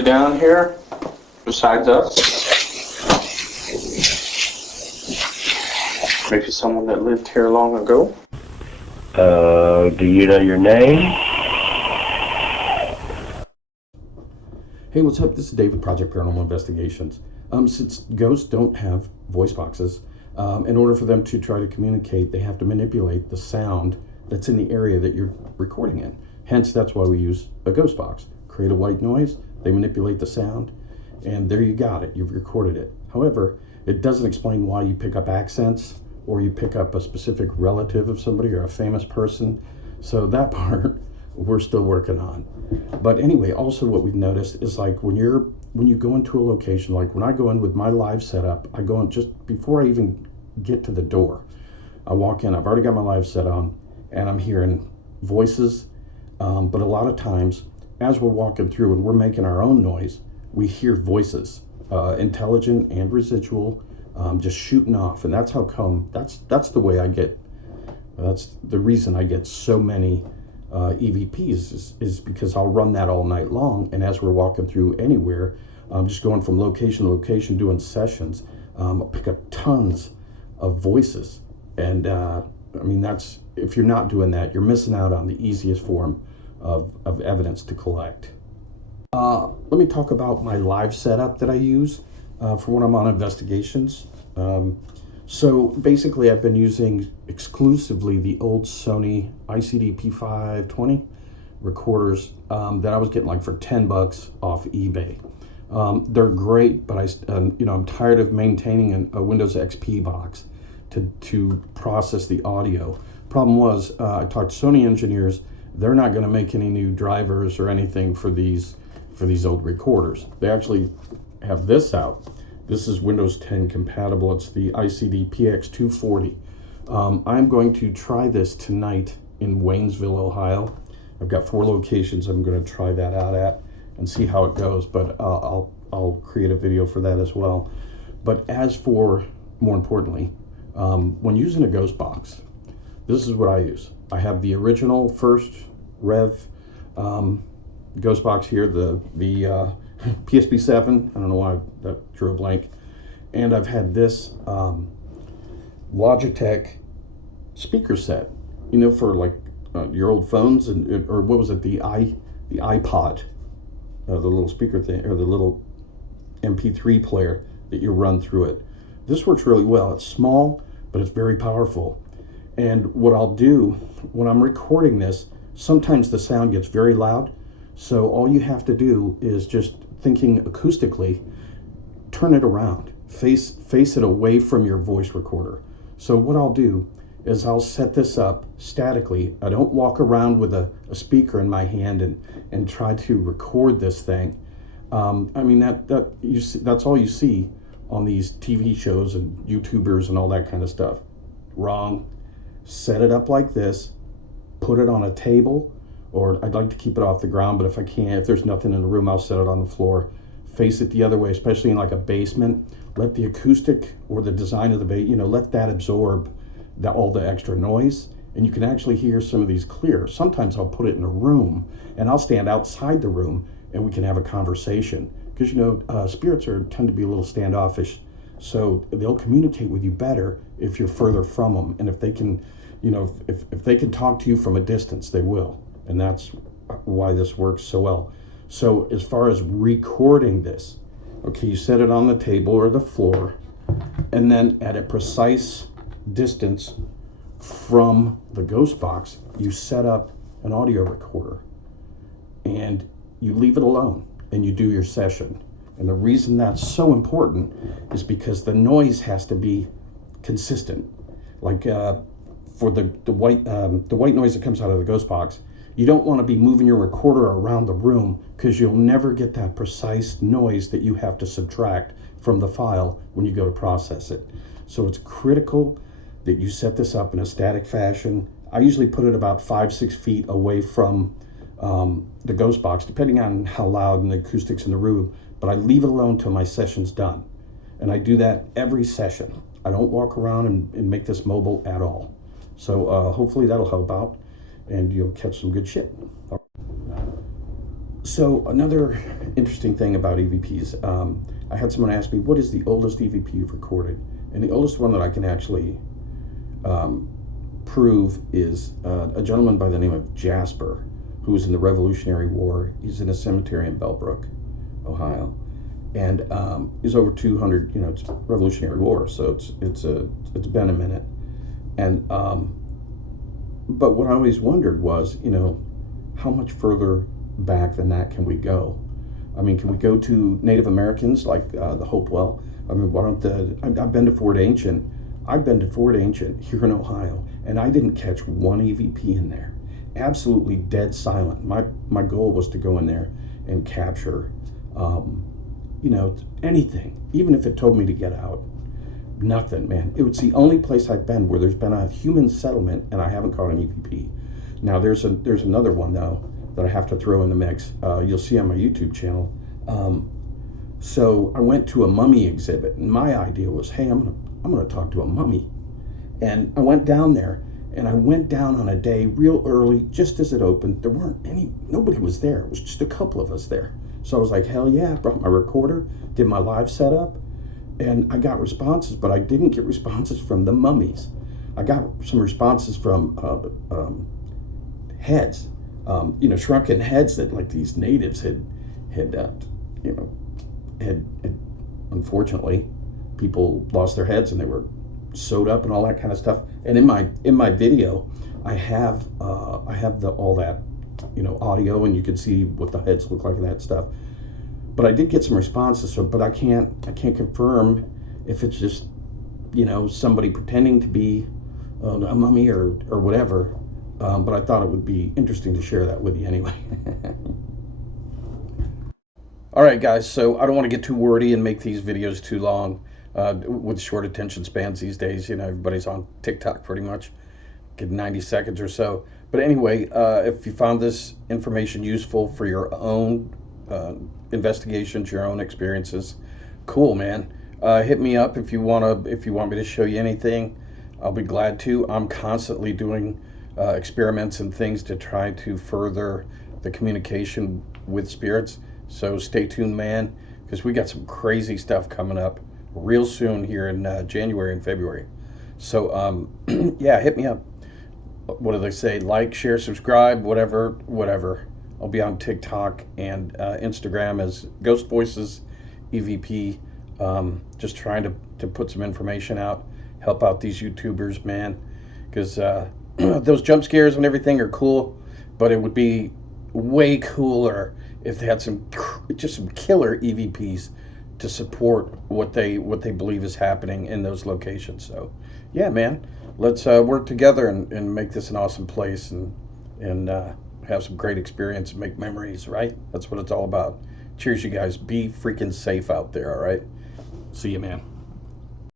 anybody down here besides us? Maybe someone that lived here long ago? Do you know your name? Hey, what's up? This is Dave with Project Paranormal Investigations. Since ghosts don't have voice boxes, in order for them to try to communicate, they have to manipulate the sound that's in the area that you're recording in. Hence, that's why we use a ghost box. Create a white noise, they manipulate the sound, and there you got it. You've recorded it. However, it doesn't explain why you pick up accents or you pick up a specific relative of somebody or a famous person. So that part we're still working on. But anyway, also what we've noticed is like when you go into a location, like when I go in with my live setup, I go in just before I even get to the door. I walk in, I've already got my live set on, and I'm hearing voices. But a lot of times, as we're walking through and we're making our own noise, we hear voices, intelligent and residual, just shooting off. And that's how come, that's the way I get, that's the reason I get so many EVPs is because I'll run that all night long. And as we're walking through anywhere, just going from location to location, doing sessions, I'll pick up tons of voices. And I mean, that's, if you're not doing that, you're missing out on the easiest form of evidence to collect. Let me talk about my live setup that I use for when I'm on investigations. So basically I've been using exclusively the old Sony ICD P520 recorders that I was getting like for $10 off eBay. They're great, but I'm tired of maintaining a Windows XP box to process the audio. Problem was, I talked to Sony engineers. They're not going to make any new drivers or anything for these old recorders. They actually have this out. This is Windows 10 compatible. It's the ICD PX240. I'm going to try this tonight in Waynesville, Ohio. I've got 4 locations I'm going to try that out at and see how it goes, but I'll create a video for that as well. But as for, more importantly, when using a ghost box, this is what I use. I have the original first Rev ghost box here, the PSP7. I don't know why that drew a blank. And I've had this Logitech speaker set, for like your old phones or what was it, the iPod, the little speaker thing, or the little MP3 player that you run through it. This works really well. It's small, but it's very powerful. And what I'll do when I'm recording this, sometimes the sound gets very loud. So all you have to do is, just thinking acoustically, turn it around, face it away from your voice recorder. So what I'll do is I'll set this up statically. I don't walk around with a speaker in my hand and try to record this thing. I mean, that's all you see on these TV shows and YouTubers and all that kind of stuff. Wrong. Set it up like this, put it on a table, or I'd like to keep it off the ground, but if I can't, if there's nothing in the room, I'll set it on the floor. Face it the other way, especially in like a basement. Let the acoustic or the design of the let that absorb all the extra noise, and you can actually hear some of these clear. Sometimes I'll put it in a room, and I'll stand outside the room, and we can have a conversation. Because spirits tend to be a little standoffish, so they'll communicate with you better if you're further from them, and if they can, if they can talk to you from a distance, they will. And that's why this works so well. So as far as recording this, okay, you set it on the table or the floor, and then at a precise distance from the ghost box, you set up an audio recorder and you leave it alone and you do your session. And the reason that's so important is because the noise has to be consistent. Like for the white noise that comes out of the ghost box, you don't want to be moving your recorder around the room, because you'll never get that precise noise that you have to subtract from the file when you go to process it. So it's critical that you set this up in a static fashion. I usually put it about 5-6 feet away from the ghost box, depending on how loud and the acoustics in the room, but I leave it alone till my session's done. And I do that every session. I don't walk around and make this mobile at all. So hopefully that'll help out and you'll catch some good shit. So another interesting thing about EVPs, I had someone ask me, what is the oldest EVP you've recorded? And the oldest one that I can actually prove is a gentleman by the name of Jasper, who was in the Revolutionary War. He's in a cemetery in Bellbrook, Ohio, and he's over 200. You know, it's Revolutionary War, so it's been a minute. And but what I always wondered was, you know, how much further back than that can we go? I mean, can we go to Native Americans like the Hopewell? I mean, why don't I've been to Fort Ancient. I've been to Fort Ancient here in Ohio, and I didn't catch one EVP in there. Absolutely dead silent. My goal was to go in there and capture, you know, anything, even if it told me to get out. Nothing, man. It was the only place I've been where there's been a human settlement, and I haven't caught an EVP. Now there's another one though that I have to throw in the mix. You'll see on my YouTube channel. So I went to a mummy exhibit, and my idea was, hey, I'm gonna talk to a mummy. And I went down there, and I went down on a day real early, just as it opened. There weren't nobody was there. It was just a couple of us there. So I was like, hell yeah! I brought my recorder, did my live setup, and I got responses, but I didn't get responses from the mummies. I got some responses from heads, you know, shrunken heads that like these natives had you know, had unfortunately, people lost their heads and they were sewed up and all that kind of stuff. And in my video, I have all that, you know, audio, and you can see what the heads look like and that stuff. But I did get some responses, but I can't confirm if it's just, you know, somebody pretending to be a mummy or whatever. But I thought it would be interesting to share that with you anyway. All right, guys, so I don't want to get too wordy and make these videos too long with short attention spans these days. You know, everybody's on TikTok pretty much, get 90 seconds or so. But anyway, if you found this information useful for your own investigations, your own experiences, cool, man. Hit me up if you want me to show you anything. I'll be glad to. I'm constantly doing experiments and things to try to further the communication with spirits. So stay tuned, man, because we got some crazy stuff coming up real soon here in January and February. So yeah, hit me up. What do they say? Like, share, subscribe, whatever. I'll be on TikTok and Instagram as Ghost Voices EVP. Just trying to put some information out, help out these YouTubers, man, because those jump scares and everything are cool, but it would be way cooler if they had some killer EVPs to support what they believe is happening in those locations. So yeah, man, let's work together and make this an awesome place and have some great experience and make memories, right? That's what it's all about. Cheers, you guys. Be freaking safe out there, all right? See you, man.